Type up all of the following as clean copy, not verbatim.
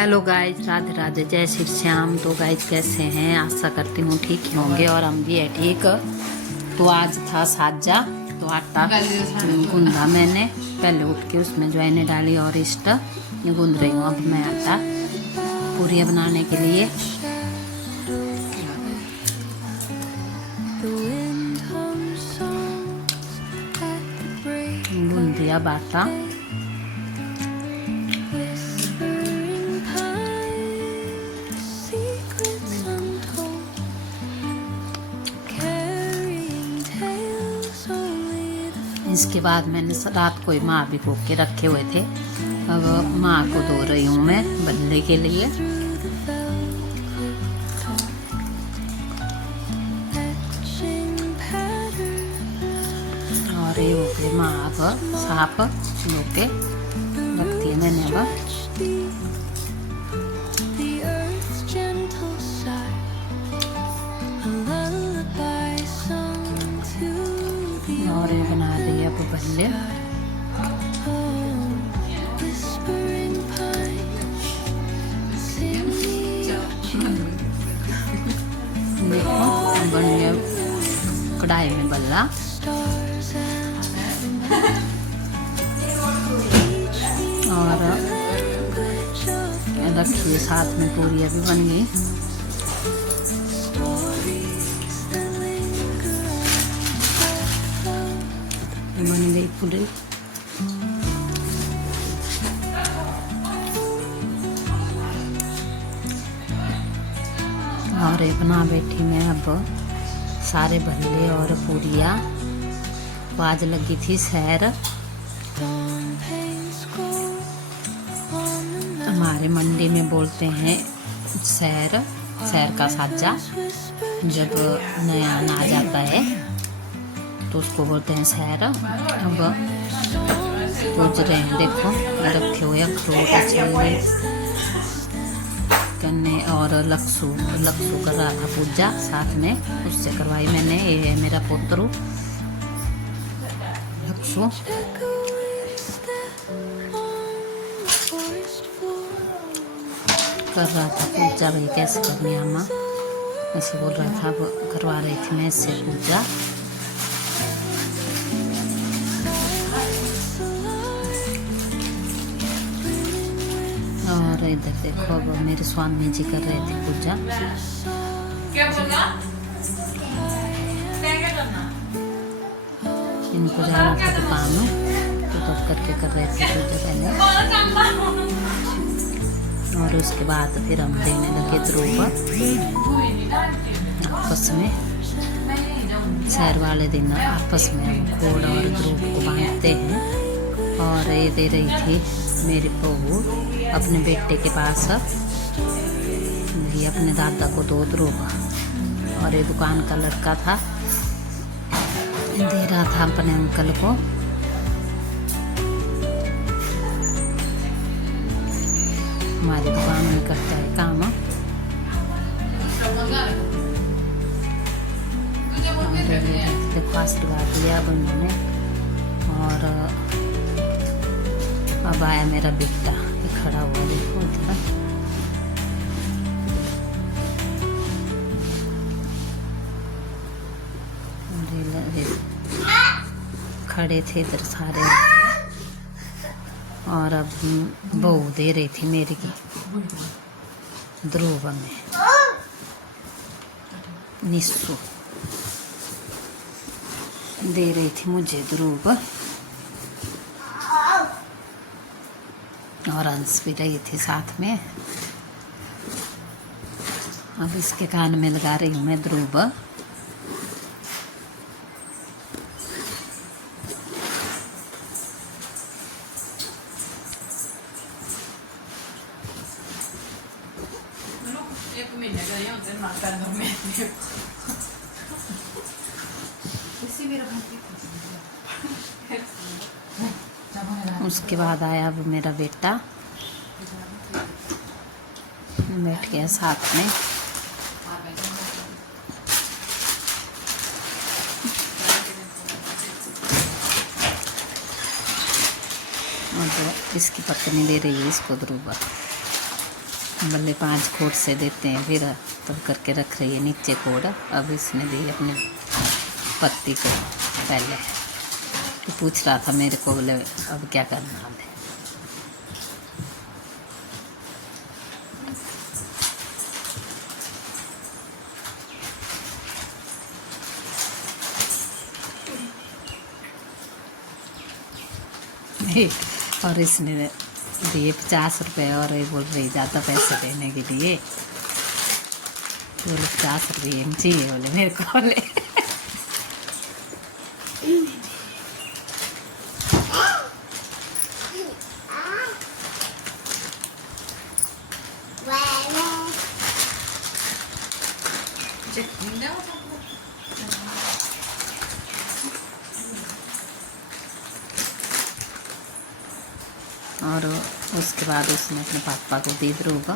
Hello guys, Radhe Radhe, जय श्री श्याम। तो guys कैसे हैं? आशा करती हूँ ठीक ही होंगे और हम भी है ठीक। तो आज था साजा, तो आटा गूंदा मैंने। पहले उठ के उसमें ज्वाइने डाली और इस्ट गूंद रही हूँ अब मैं आटा पूरियाँ बनाने के लिए। गूंद दिया आटा। इसके बाद मैंने रात को ही माँ भिगो के रखे हुए थे। अब माँ को धो रही हूँ मैं बदले के लिए। और ये हो गए माँ अब साफ धो के रखती है मैंने अब। और ये बना रही है अब बल्ले। देखो बन गया कढ़ाई में बल्ला। और रखिए साथ में पूरियाँ भी बन गई। बन गई पूरी। और ये बना बैठी मैं अब सारे भल्ले और पूरियाँ। तो आज लगी थी सैर। हमारे मंडी में बोलते हैं सैर, सैर का साजा। जब नया अनाज आता है तो उसको बोलते हैं सैर। अब पूज रहे हैं, देखो रखे हुए अखरोट छल्ले गन्ने और लक्सू कर रहा था पूजा साथ में, उससे करवाई मैंने। ये है मेरा पोतरू लक्सू। कर रहा था पूजा, भाई कैसे करनी है अम्मा ऐसे बोल रहा था। करवा रही थी मैं इससे पूजा। और इधर देखो अब मेरे स्वामी जी कर रहे थे पूजा। क्या बोला? इनको जाना था दुकान तो तब करके कर रहे थे पूजा पहले। और उसके बाद फिर हम देने लगे ध्रुव आपस में। सैर वाले दिन आपस में हम घोड़ और ध्रुव को बांधते हैं। और ये दे रही थी मेरी बहू अपने बेटे के पास, ये अपने दादा को दो ध्रुव। और ये दुकान का लड़का था, दे रहा था अपने अंकल को। हमारी दुकान में करता है काम। देखो आशीर्वाद दिया अब उन्होंने। और अब आया मेरा बेटा, ये खड़ा हुआ देखो इधर। खड़े थे इधर सारे। और अब बहू दे रही थी मेरी की ध्रुव में निस्सू दे रही थी मुझे ध्रुव। और अंश भी रही थी साथ में। अब इसके कान में लगा रही हूँ मैं ध्रुव। एक महीने का ये होता है माता दो महीने। उसके बाद आया अब मेरा बेटा, बैठ गया साथ में। और इसकी पत्नी दे रही है इसको ध्रुव। बल्ले 5 कोड से देते हैं, फिर तब करके रख रही है नीचे कोड। अब इसने दी अपने पति को पहले, तो पूछ रहा था मेरे को, बोले अब क्या करना है। और इसने दिए 50 रुपये, और ये बोल रही ज़्यादा पैसे देने के लिए, बोले 50 रुपये चाहिए, बोले मेरे को, बोले और उसके बाद उसने अपने पापा को दे दूँगा।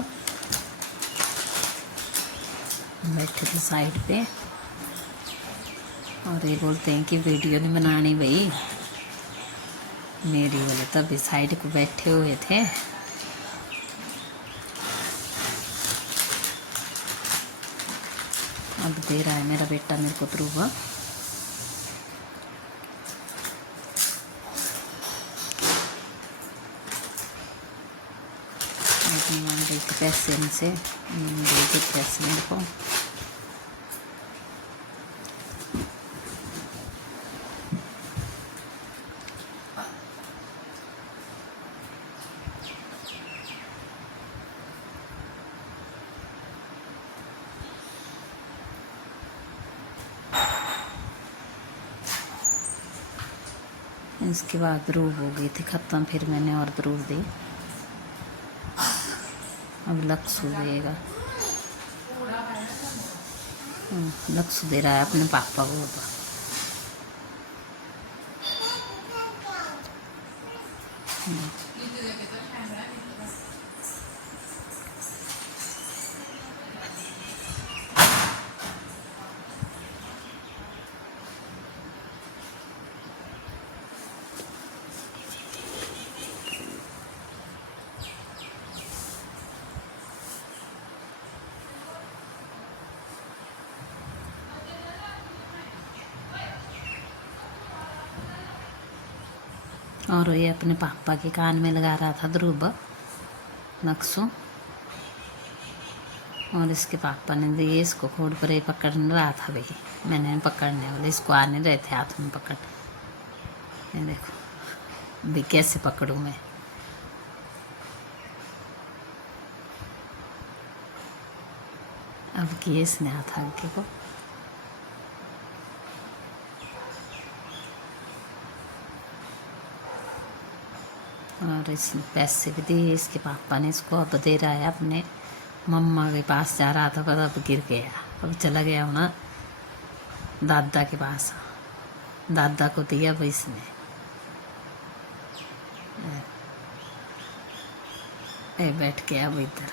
बैठे थे साइड पे, और ये बोलते हैं कि वीडियो नहीं बनानी भाई मेरी, बोले तभी साइड को बैठे हुए थे। अब दे रहा है मेरा बेटा मेरे को ध्रुव। मान रही थी पैसे इनसे, दे दे पैसे मेरे को। इसके बाद ध्रुव हो गई थी ख़त्म, फिर मैंने और ध्रुव दी। अब लक्ष्य देगा, लक्ष्य दे रहा है अपने पापा को। और ये अपने पापा के कान में लगा रहा था ध्रुव नक्शो, और इसके पापा ने दिए इसको खोड पर, ये पकड़ रहा था भाई, मैंने पकड़ने वाले, इसको आने रहे थे हाथ में पकड़। ये देखो भी कैसे पकड़ूं मैं। अब किए इसने हाथ आगे को, और इस पैसे भी दिए इसके पापा ने इसको। अब दे रहा है अपने मम्मा के पास, जा रहा था पर अब गिर गया, अब चला गया होना दादा के पास, दादा को दिया अब इसने। बैठ गया अब इधर।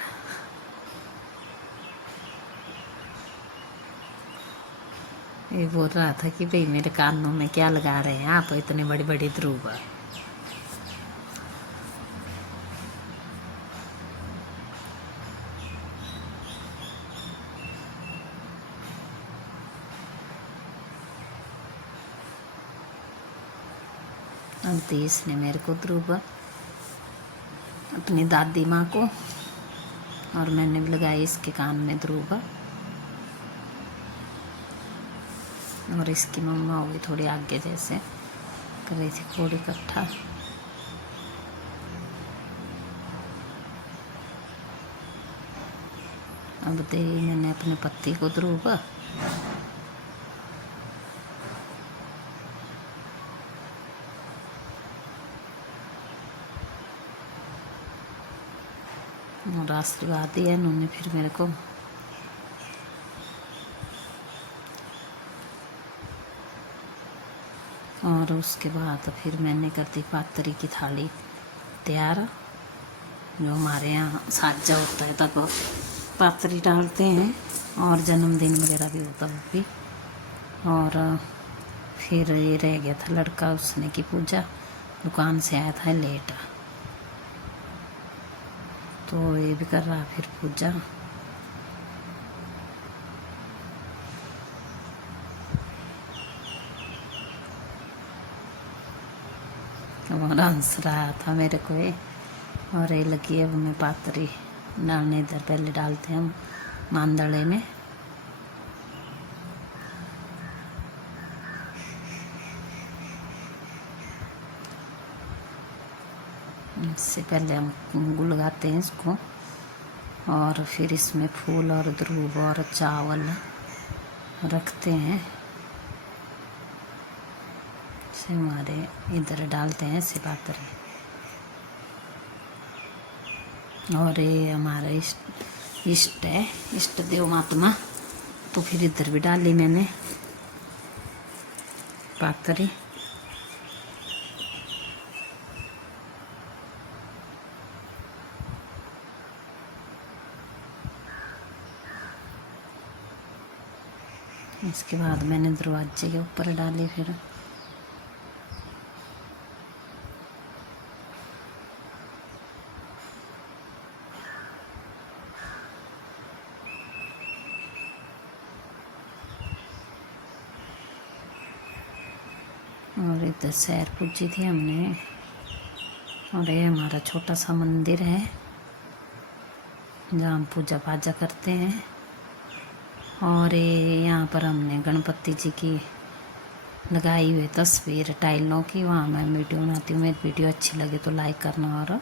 ये बोल रहा था कि भाई मेरे कानों में क्या लगा रहे हैं आप, इतने बड़ी बड़ी ध्रुव। अब देश ने मेरे को ध्रुव अपनी दादी माँ को, और मैंने भी लगाई इसके कान में ध्रुव। और इसकी मम्मा हुई थोड़ी आगे जैसे कर रही थी कोड इकट्ठा। अब दे मैंने अपने पति को ध्रुव। और आशीर्वाद दिया इन्होंने फिर मेरे को। और उसके बाद फिर मैंने कर दी पातरी की थाली तैयार। जो हमारे यहाँ साजा होता है तब पातरी डालते हैं, और जन्मदिन वगैरह भी होता है वो भी। और फिर ये रह गया था लड़का, उसने की पूजा, दुकान से आया था लेट, तो ये भी कर रहा फिर पूजा। हमारा हंस रहा था मेरे को ये। और ये लगी है, अब मैं पातरी डालने इधर पहले डालते हैं हम मांदड़े में। इससे पहले हम गुड़ लगाते हैं इसको, और फिर इसमें फूल और ध्रुव और चावल रखते हैं। से हमारे इधर डालते हैं ऐसे पातरी। और ये हमारा इष्ट है, इष्ट देव महात्मा, तो फिर इधर भी डाली मैंने पातरी। इसके बाद मैंने दरवाजे के ऊपर डाली फिर। और इधर सैर पूजी थी हमने। और ये हमारा छोटा सा मंदिर है जहाँ हम पूजा पाजा करते हैं। और ये यहाँ पर हमने गणपति जी की लगाई हुई तस्वीर टाइलों की, वहाँ मैं वीडियो बनाती हूँ। मेरी वीडियो अच्छी लगे तो लाइक करना और